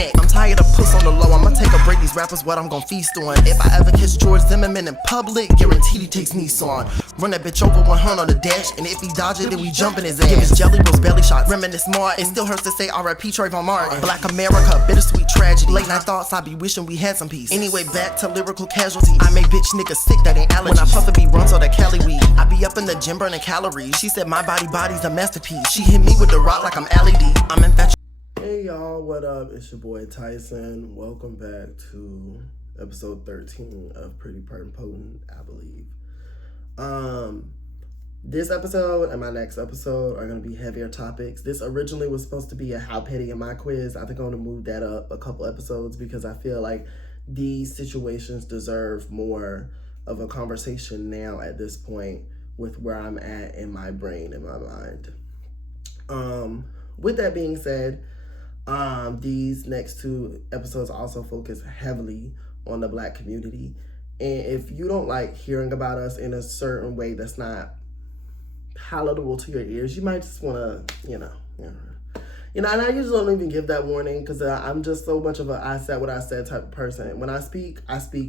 neck. I'm tired of puss on the low, I'ma take a break, these rappers what I'm gon' feast on. If I ever catch George Zimmerman in public, guaranteed he takes Nissan. Run that bitch over 100 on the dash, and if he dodge it, then we jump in his ass. Give his jelly rolls belly shots, reminisce more. It still hurts to say R.I.P. Trayvon Martin. Black America, bittersweet tragedy. Late night thoughts, I be wishing we had some peace. Anyway, back to lyrical casualty. I make bitch niggas sick, that ain't allergies. When I puff it, be runs on that Cali weed. I be up in the gym burning calories. She said my body's a masterpiece. She hit me with the rock like I'm LED. I'm infatuated. Hey y'all, what up? It's your boy Tyson. Welcome back to episode 13 of Pretty Pertin Potent, I believe. This episode and my next episode are going to be heavier topics. This originally was supposed to be a How Petty Am I quiz. I think I'm going to move that up a couple episodes because I feel like these situations deserve more of a conversation now at this point with where I'm at in my brain and my mind. With that being said, these next two episodes also focus heavily on the Black community. And if you don't like hearing about us in a certain way that's not palatable to your ears, you might just want to, and I usually don't even give that warning because I'm just so much of a I said what I said type of person. When I speak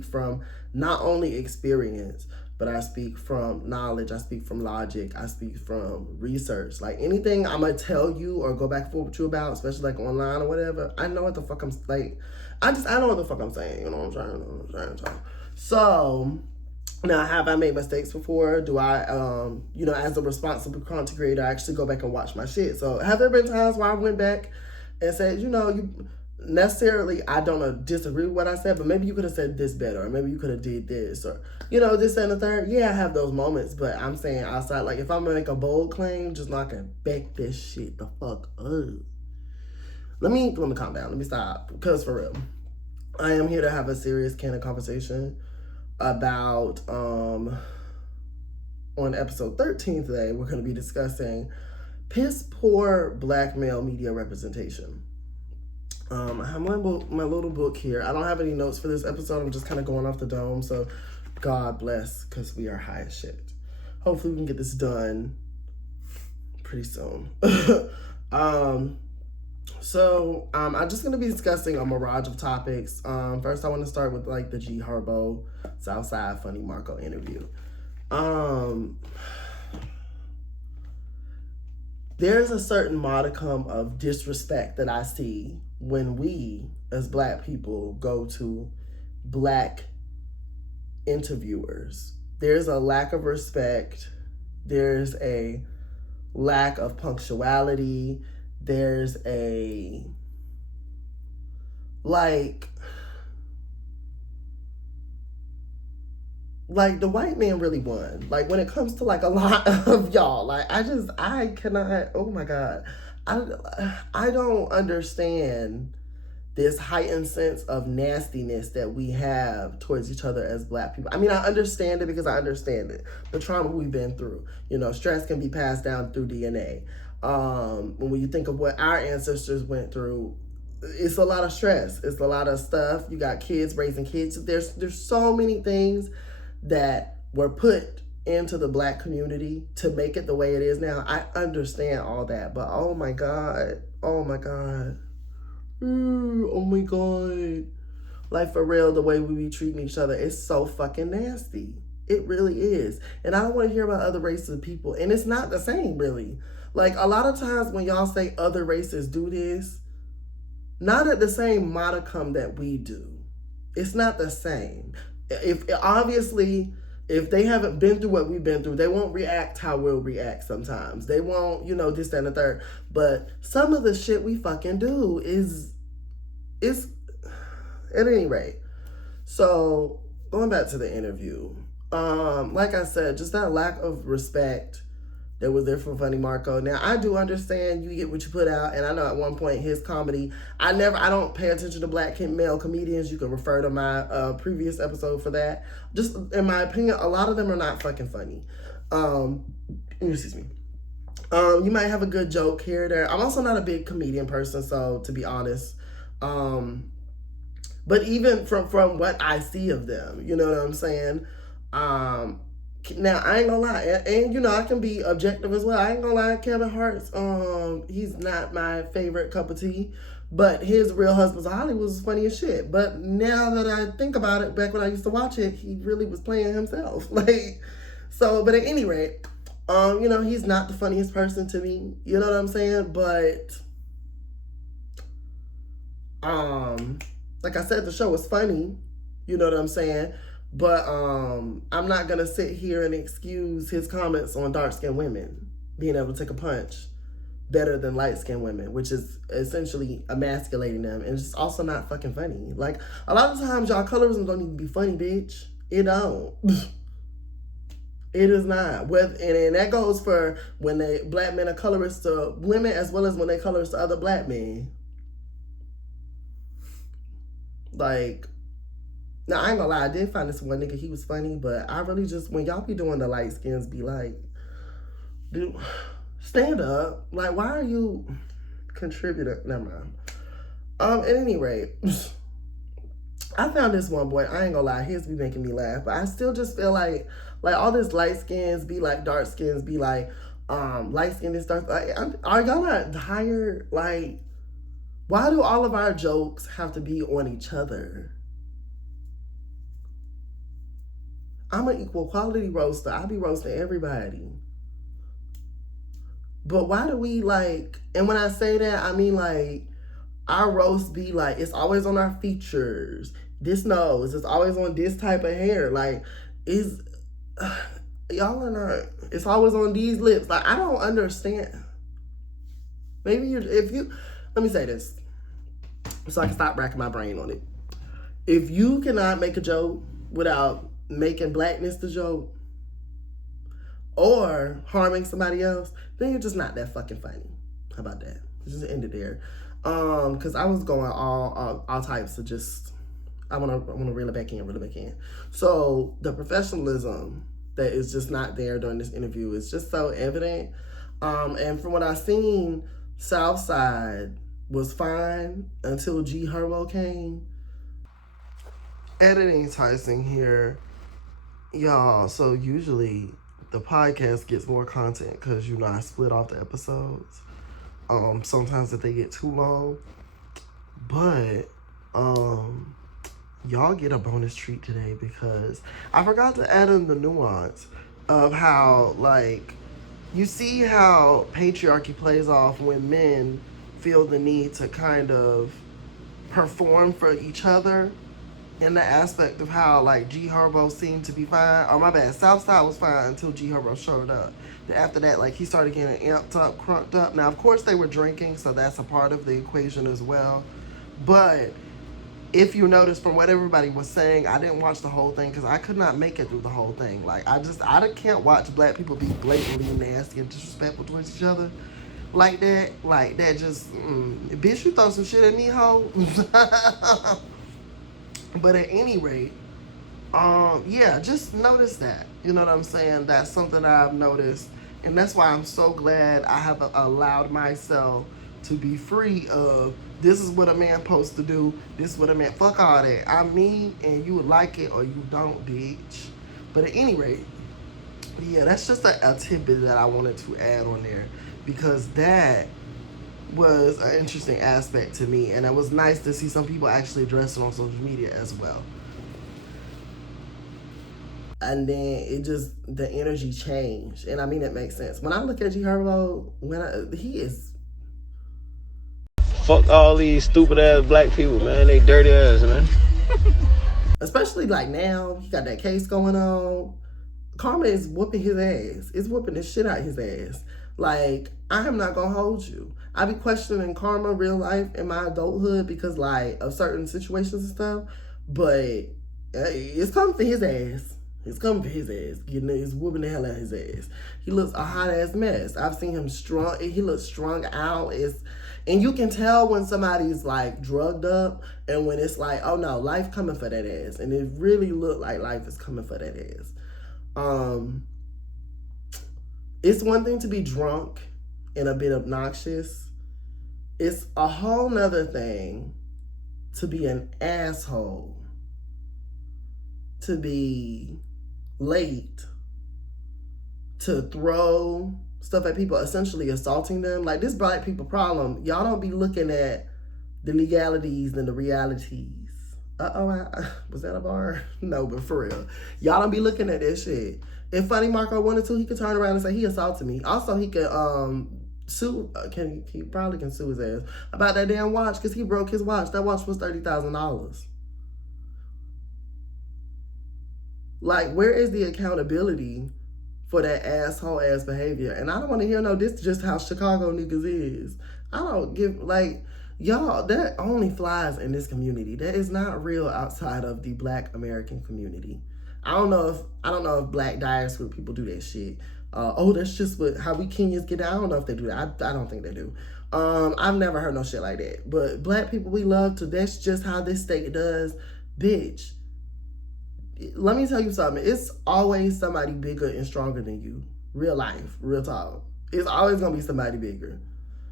from not only experience, but I speak from knowledge, I speak from logic, I speak from research. Like anything I'm gonna tell you or go back and forth with you about, especially like online or whatever, I know what the fuck I'm like. I know what the fuck I'm saying. You know what I'm trying to. So now, have I made mistakes before? Do I, as a responsible content creator, I actually go back and watch my shit? So have there been times where I went back and said, you necessarily, I don't disagree with what I said, but maybe you could have said this better, or maybe you could have did this, or, this and the third. Yeah, I have those moments, but I'm saying outside, like if I'm gonna make a bold claim, just not gonna back this shit the fuck up. Let me calm down. Let me stop. Because for real, I am here to have a serious candid conversation about, on episode 13 today, we're going to be discussing piss poor Black male media representation. I have my little book here. I don't have any notes for this episode. I'm just kind of going off the dome. So God bless, because we are high as shit. Hopefully we can get this done pretty soon. So I'm just going to be discussing a mirage of topics. First, I want to start with like the G Herbo Southside Funny Marco interview. There's a certain modicum of disrespect that I see when we, as Black people, go to Black interviewers. There's a lack of respect. There's a lack of punctuality. There's a, like the white man really won. Like, when it comes to, like, a lot of y'all, like, I cannot, oh my God. I don't understand this heightened sense of nastiness that we have towards each other as Black people. I mean, I understand it because I understand it. The trauma we've been through. Stress can be passed down through DNA. When you think of what our ancestors went through, it's a lot of stress. It's a lot of stuff. You got kids raising kids. There's so many things that were put into the Black community to make it the way it is now. I understand all that, but oh my God. Like, for real, the way we be treating each other is so fucking nasty. It really is. And I don't want to hear about other races of people. And it's not the same, really. Like, a lot of times when y'all say other races do this, not at the same modicum that we do. It's not the same. If they haven't been through what we've been through, they won't react how we'll react sometimes. They won't, this, that, and the third. But some of the shit we fucking do is at any rate. So, going back to the interview, like I said, just that lack of respect that was there for Funny Marco. Now, I do understand you get what you put out, and I know at one point his comedy, I don't pay attention to Black male comedians. You can refer to my previous episode for that. Just in my opinion, a lot of them are not fucking funny. Excuse me. You might have a good joke here or there. I'm also not a big comedian person, so to be honest. But even from what I see of them, you know what I'm saying? Now, I ain't gonna lie, and I can be objective as well. I ain't gonna lie, Kevin Hart's, he's not my favorite cup of tea. But his Real Husbands of Hollywood was funny as shit. But now that I think about it, back when I used to watch it, he really was playing himself. Like, so, but at any rate, you know, he's not the funniest person to me. You know what I'm saying? But, like I said, the show was funny. You know what I'm saying? But I'm not going to sit here and excuse his comments on dark-skinned women being able to take a punch better than light-skinned women, which is essentially emasculating them. And it's also not fucking funny. Like, a lot of times, y'all colorism don't even be funny, bitch. It don't. It is not. And that goes for when black men are colorists to women as well as when they colorist to other black men. Like, now I ain't gonna lie, I did find this one nigga, he was funny, but I really just, when y'all be doing the light skins, be like, dude, stand up. Like, why are you contributing? Never mind. At any rate, I found this one boy, I ain't gonna lie, his be making me laugh, but I still just feel like all this light skins be like dark skins, be like, light skin is dark. Like, are y'all not tired? Like, why do all of our jokes have to be on each other? I'm an equal quality roaster. I be roasting everybody. But why do we like, and when I say that, I mean like, our roast be like, it's always on our features. This nose, it's always on this type of hair. Like, y'all are not, it's always on these lips. Like, I don't understand. Maybe let me say this, so I can stop racking my brain on it. If you cannot make a joke without making blackness the joke or harming somebody else, then you're just not that fucking funny. How about that? Just end it there. Because I was going all types of just, I want to reel it back in. So the professionalism that is just not there during this interview is just so evident. And from what I've seen, Southside was fine until G Herbo came. Editing Tyson here. Y'all, so usually the podcast gets more content because, you know, I split off the episodes. Sometimes if they get too long. But, y'all get a bonus treat today because I forgot to add in the nuance of how, like, you see how patriarchy plays off when men feel the need to kind of perform for each other. In the aspect of how, like, G Herbo seemed to be fine. Oh, my bad. Southside was fine until G Herbo showed up. Then after that, like, he started getting amped up, crunked up. Now, of course, they were drinking, so that's a part of the equation as well. But if you notice from what everybody was saying, I didn't watch the whole thing because I could not make it through the whole thing. Like, I can't watch black people be blatantly nasty and disrespectful towards each other. Like that. Like, that just, bitch, you throw some shit at me, ho. But at any rate, yeah, just notice that. You know what I'm saying? That's something I've noticed. And that's why I'm so glad I have allowed myself to be free of, this is what a man supposed to do. This is what a man, fuck all that. I'm me and you like it or you don't, bitch. But at any rate, yeah, that's just a tidbit that I wanted to add on there. Because that was an interesting aspect to me, and it was nice to see some people actually address it on social media as well. And then the energy changed, and I mean it makes sense. When I look at G Herbo, he is, fuck all these stupid ass black people, man. They dirty ass, man. Especially like now, he got that case going on. Karma is whooping his ass. It's whooping the shit out his ass. Like, I am not gonna hold you. I be questioning Karma real life in my adulthood because, like, of certain situations and stuff. But it's coming for his ass. It's coming for his ass. It's whooping the hell out of his ass. He looks a hot ass mess. I've seen him strung. He looks strung out. And you can tell when somebody's like drugged up and when it's like, oh no, life coming for that ass. And it really looked like life is coming for that ass. It's one thing to be drunk and a bit obnoxious. It's a whole nother thing to be an asshole, to be late, to throw stuff at people, essentially assaulting them. Like, this black people problem, y'all don't be looking at the legalities and the realities. Was that a bar? No, but for real. Y'all don't be looking at that shit. If Funny Marco wanted to, he could turn around and say he assaulted me. Also, he could sue, he probably can sue his ass about that damn watch because he broke his watch. That watch was $30,000. Like, where is the accountability for that asshole ass behavior? And I don't want to hear, no, this is just how Chicago niggas is. I don't give, like, y'all, that only flies in this community. That is not real outside of the Black American community. I don't know if Black diaspora people do that shit. That's just how we Kenyans get down. I don't know if they do that. I don't think they do. I've never heard no shit like that. But Black people, we love to, that's just how this state does. Bitch, let me tell you something. It's always somebody bigger and stronger than you. Real life, real talk. It's always gonna be somebody bigger.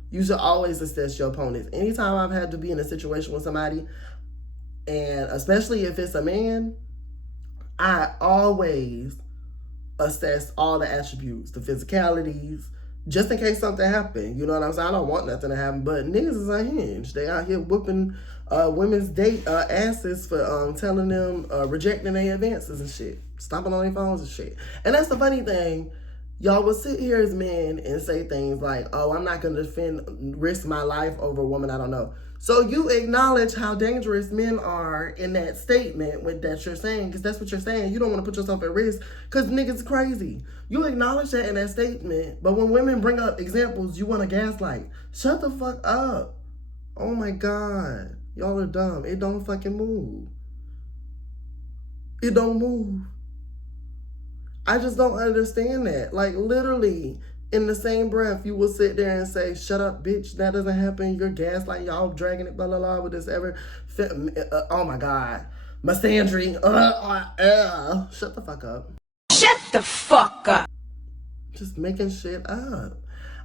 You should always assess your opponents. Anytime I've had to be in a situation with somebody, and especially if it's a man, I always assess all the attributes, the physicalities, just in case something happened. You know what I'm saying? I don't want nothing to happen, but niggas is unhinged. They out here whooping women's asses for telling them, rejecting their advances and shit, stomping on their phones and shit. And that's the funny thing. Y'all will sit here as men and say things like, oh, I'm not going to risk my life over a woman I don't know. So you acknowledge how dangerous men are in that statement that you're saying, because that's what you're saying. You don't want to put yourself at risk because niggas crazy. You acknowledge that in that statement, but when women bring up examples, you want to gaslight. Shut the fuck up. Oh my God. Y'all are dumb. It don't fucking move. It don't move. I just don't understand that. Like, literally, in the same breath, you will sit there and say, shut up, bitch, that doesn't happen. You're gaslighting, y'all dragging it, blah, blah, blah, with this oh my God. Misandry. Shut the fuck up. Shut the fuck up. Just making shit up.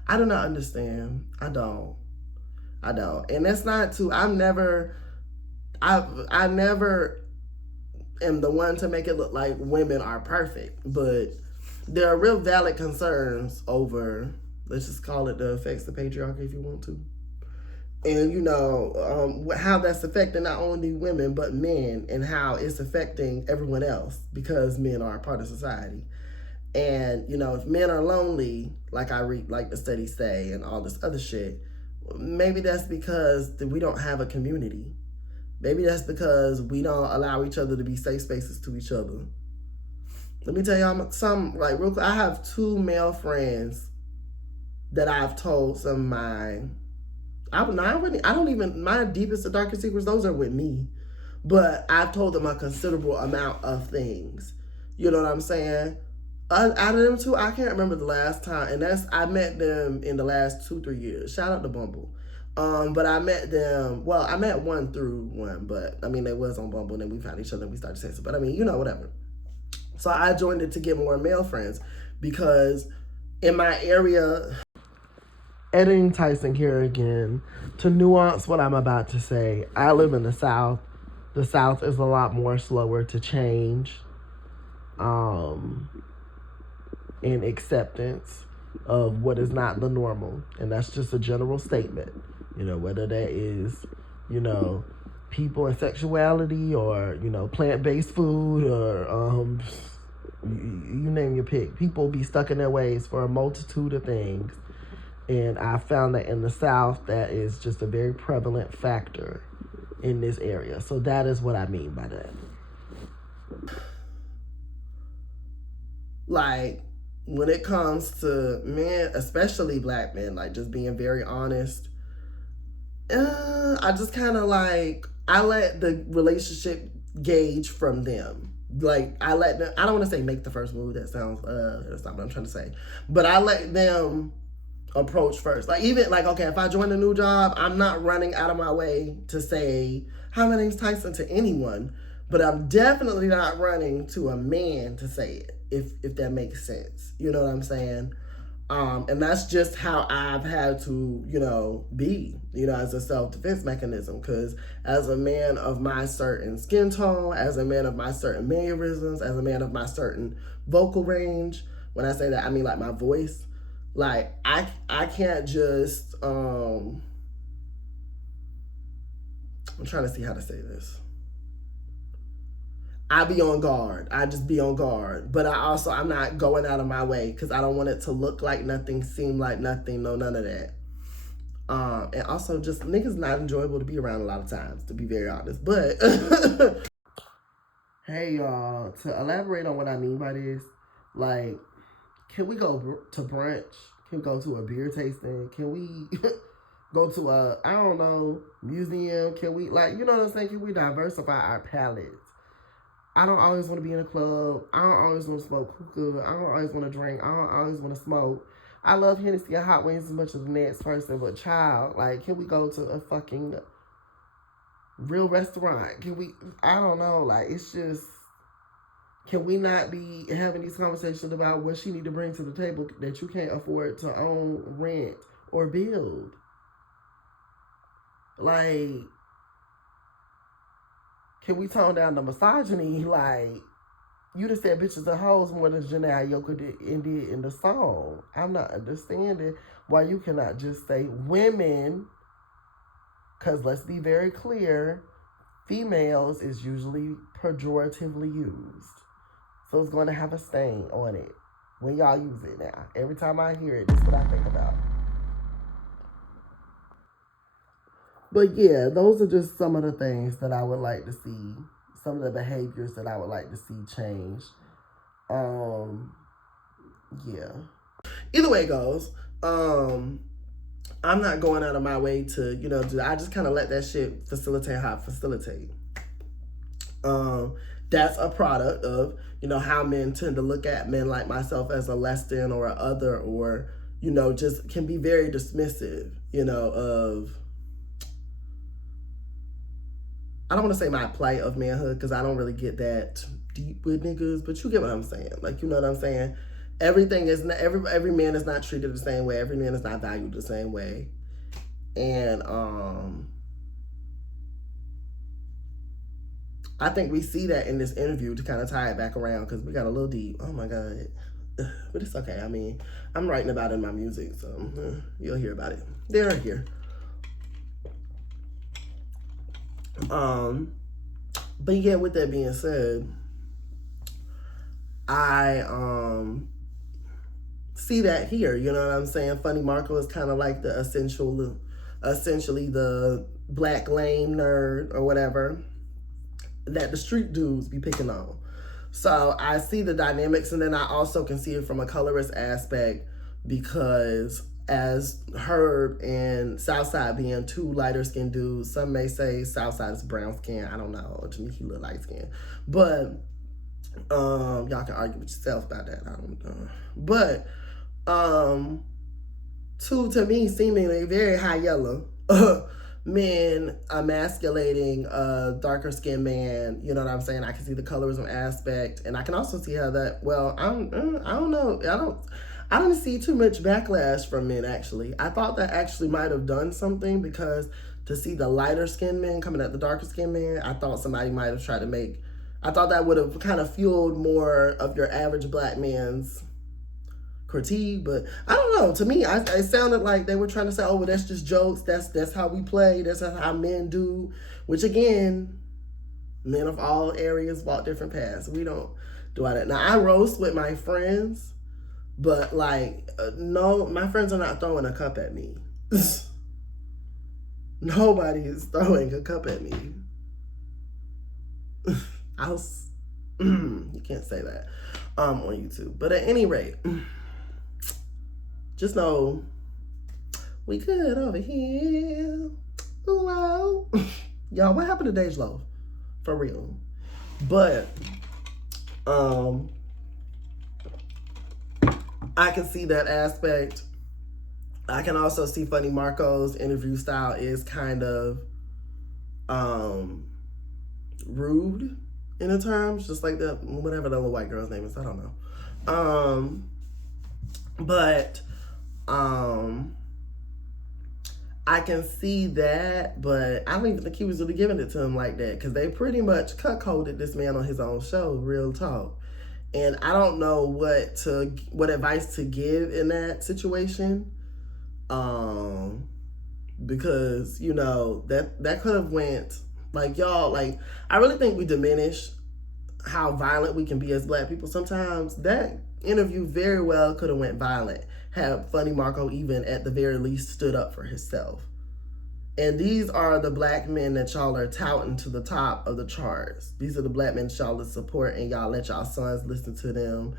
I do not understand. I don't. And that's not to, I never am the one to make it look like women are perfect, but there are real valid concerns over, let's just call it the effects of patriarchy if you want to. And, you know, how that's affecting not only women, but men, and how it's affecting everyone else because men are a part of society. And, you know, if men are lonely, like like the studies say and all this other shit, maybe that's because we don't have a community. Maybe that's because we don't allow each other to be safe spaces to each other. Let me tell y'all some, like, real quick. I have 2 male friends that I've told some of my, my deepest and darkest secrets, those are with me. But I've told them a considerable amount of things. You know what I'm saying? Out of them 2, I can't remember the last time, and I met them in the last 2-3 years. Shout out to Bumble. But I met them, well, I met one through one, but I mean, they was on Bumble, and then we found each other and we started saying so. But I mean, you know, whatever. So I joined it to get more male friends because in my area, editing Tyson here again, to nuance what I'm about to say, I live in the South. The South is a lot more slower to change in acceptance of what is not the normal. And that's just a general statement. You know, whether that is, you know, people and sexuality or, you know, plant-based food or you name your pick. People be stuck in their ways for a multitude of things. And I found that in the South, that is just a very prevalent factor in this area. So that is what I mean by that. Like, when it comes to men, especially Black men, like, just being very honest, I just kind of like, I let the relationship gauge from them. Like, I let them, I don't want to say make the first move. That sounds, that's not what I'm trying to say. But I let them approach first. Like, even, like, okay, if I join a new job, I'm not running out of my way to say, hi, my name's Tyson to anyone. But I'm definitely not running to a man to say it, if that makes sense. You know what I'm saying? And that's just how I've had to, you know, be, you know, as a self-defense mechanism. Because as a man of my certain skin tone, as a man of my certain mannerisms, as a man of my certain vocal range, when I say that, I mean, like, my voice, like, I can't just, I'm trying to see how to say this. I be on guard. I just be on guard. But I'm not going out of my way because I don't want it to look like nothing, seem like nothing, no, none of that. And also just niggas not enjoyable to be around a lot of times, to be very honest. But hey y'all, to elaborate on what I mean by this, like, can we go to brunch? Can we go to a beer tasting? Can we go to a, I don't know, museum? Can we, like, you know what I'm saying? Can we diversify our palettes? I don't always want to be in a club. I don't always want to smoke hookah. I don't always want to drink. I don't always want to smoke. I love Hennessy and hot wings as much as the next person, but child, like, can we go to a fucking real restaurant? Can we, I don't know, like, it's just, can we not be having these conversations about what she need to bring to the table that you can't afford to own, rent, or build? Like, can we tone down the misogyny? Like, you just said bitches and hoes more than Janae Aiko did in the song. I'm not understanding why you cannot just say women, because let's be very clear, females is usually pejoratively used. So it's going to have a stain on it when y'all use it now. Every time I hear it, that's what I think about. But yeah, those are just some of the things that I would like to see. Some of the behaviors that I would like to see change. Yeah. Either way it goes, I'm not going out of my way to, you know, I just kind of let that shit facilitate how I facilitate. That's a product of, you know, how men tend to look at men like myself as a less than or a other, or, you know, just can be very dismissive, you know, of, I don't want to say my plight of manhood because I don't really get that deep with niggas, but you get what I'm saying. Like, you know what I'm saying? Everything is not, every man is not treated the same way. Every man is not valued the same way. And I think we see that in this interview to kind of tie it back around because we got a little deep. Oh my God. But it's okay. I mean, I'm writing about it in my music, so you'll hear about it. They're here. But yeah, with that being said, I see that here, you know what I'm saying? Funny Marco is kind of like the essentially the black lame nerd or whatever that the street dudes be picking on. So I see the dynamics, and then I also can see it from a colorist aspect because as Herb and Southside being two lighter skinned dudes, some may say Southside is brown skin. I don't know. To me, he look light skin. But y'all can argue with yourself about that. I don't know. But two, to me, seemingly very high yellow men emasculating a darker skinned man. You know what I'm saying? I can see the colorism aspect, and I can also see how that, well, I don't know. I don't see too much backlash from men, actually. I thought that actually might have done something, because to see the lighter skinned men coming at the darker skinned man, I thought somebody might have tried to make, I thought that would have kind of fueled more of your average black man's critique. But I don't know. To me, it sounded like they were trying to say, oh, well, that's just jokes. That's how we play. That's how men do. Which, again, men of all areas walk different paths. We don't do all that. Now, I roast with my friends. But, like, no, my friends are not throwing a cup at me. Nobody is throwing a cup at me. You can't say that on YouTube. But at any rate, just know we good over here. Ooh, wow. Y'all, what happened to Dej Loaf? For real. But, I can see that aspect. I can also see Funny Marco's interview style is kind of rude in the terms, just like the whatever the little white girl's name is. I don't know. But I can see that, but I don't even think he was really giving it to him like that, because they pretty much cuckolded this man on his own show, real talk. And I don't know what advice to give in that situation. because, you know, that could have went, like, y'all, like, I really think we diminish how violent we can be as black people sometimes. That interview very well could have went violent had Funny Marco even at the very least stood up for himself. And these are the black men that y'all are touting to the top of the charts. These are the black men that y'all support, and y'all let y'all sons listen to them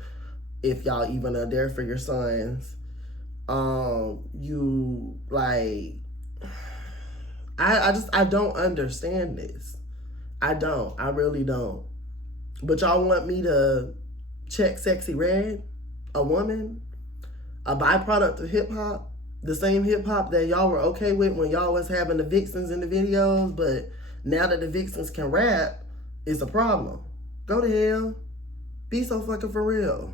if y'all even are there for your sons. You, like, I don't understand this. I really don't. But y'all want me to check Sexy Red, a woman, a byproduct of hip hop, the same hip hop that y'all were okay with when y'all was having the vixens in the videos, but now that the vixens can rap, it's a problem. Go to hell. Be so fucking for real.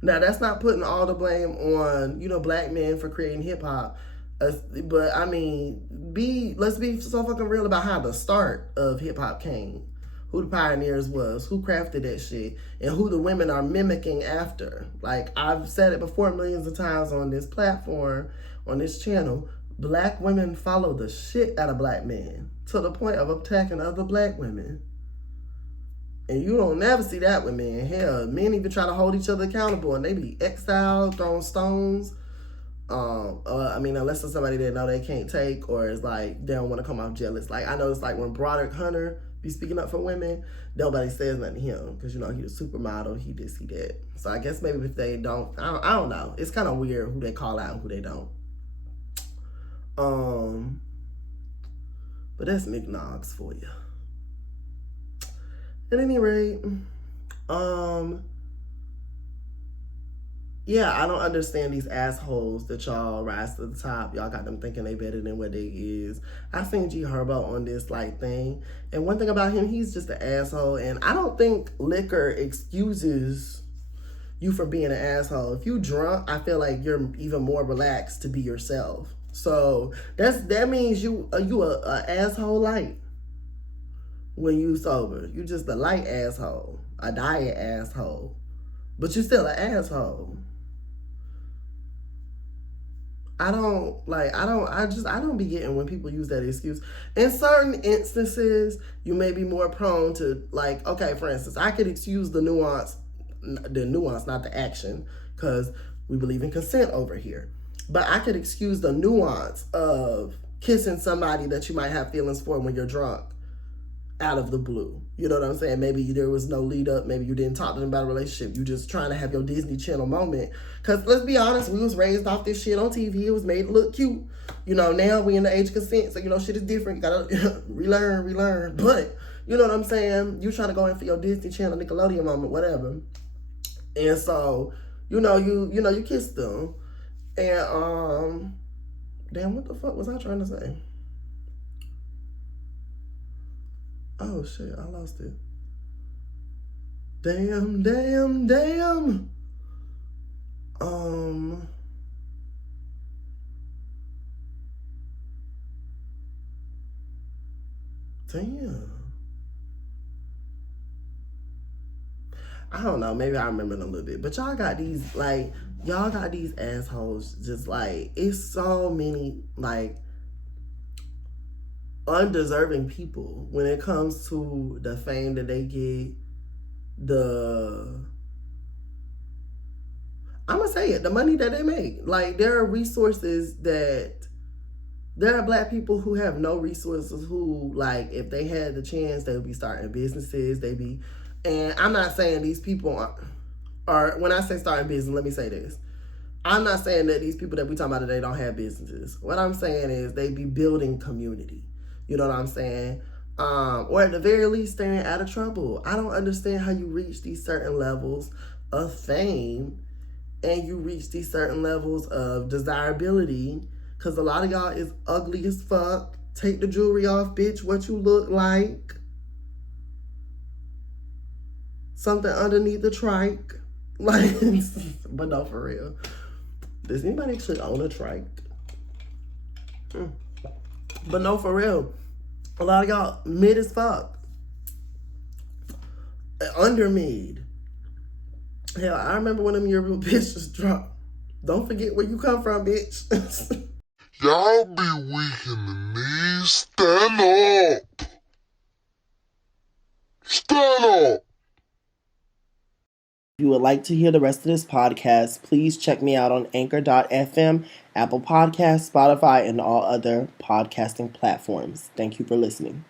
Now, that's not putting all the blame on, you know, black men for creating hip hop. But I mean, let's be so fucking real about how the start of hip hop came. Who the pioneers was, who crafted that shit, and who the women are mimicking after. Like, I've said it before millions of times on this platform, on this channel, black women follow the shit out of black men to the point of attacking other black women. And you don't never see that with men. Hell, men even try to hold each other accountable, and they be exiled, throwing stones. I mean, unless it's somebody that know they can't take, or it's like they don't want to come off jealous. Like, I know it's like when Broderick Hunter be speaking up for women, nobody says nothing to him because, you know, he the supermodel, he this, he that. So I guess maybe if they don't, I don't know. It's kind of weird who they call out and who they don't. But that's McNogs for you. At any rate, yeah, I don't understand these assholes that y'all rise to the top. Y'all got them thinking they better than what they is. I seen G Herbo on this like thing, and one thing about him, he's just an asshole. And I don't think liquor excuses you for being an asshole. If you drunk, I feel like you're even more relaxed to be yourself. So that means you a asshole light when you sober. You just a light asshole, a diet asshole, but you still an asshole. I don't be getting when people use that excuse. In certain instances, you may be more prone to, like, okay, for instance, I could excuse the nuance, not the action, because we believe in consent over here. But I could excuse the nuance of kissing somebody that you might have feelings for when you're drunk out of the blue. You know what I'm saying? Maybe there was no lead up. Maybe you didn't talk to them about a relationship. You just trying to have your Disney Channel moment. Because let's be honest, we was raised off this shit on TV. It was made to look cute. You know, now we in the age of consent. So, you know, shit is different. You gotta relearn. But, you know what I'm saying? You trying to go in for your Disney Channel, Nickelodeon moment, whatever. And so, you kissed them. And, damn, what the fuck was I trying to say? Oh shit, I lost it. Damn. Damn. I don't know, maybe I remember it a little bit. But y'all got these assholes just like, it's so many like undeserving people when it comes to the fame that they get, I'm gonna say it, the money that they make. Like, there are resources that, there are black people who have no resources who, like, if they had the chance, they would be starting businesses, and I'm not saying these people are, when I say starting business, let me say this. I'm not saying that these people that we talking about today don't have businesses. What I'm saying is they be building community. You know what I'm saying? Or at the very least, staying out of trouble. I don't understand how you reach these certain levels of fame and you reach these certain levels of desirability, because a lot of y'all is ugly as fuck. Take the jewelry off, bitch. What you look like? Something underneath the trike. Like, but no, for real. Does anybody actually own a trike? But no, for real. A lot of y'all mid as fuck. Under mid. Hell, I remember when them yearbook bitches dropped. Don't forget where you come from, bitch. Y'all be weak in the knees. Stand up. Stand up. If you would like to hear the rest of this podcast, please check me out on Anchor.fm, Apple Podcasts, Spotify, and all other podcasting platforms. Thank you for listening.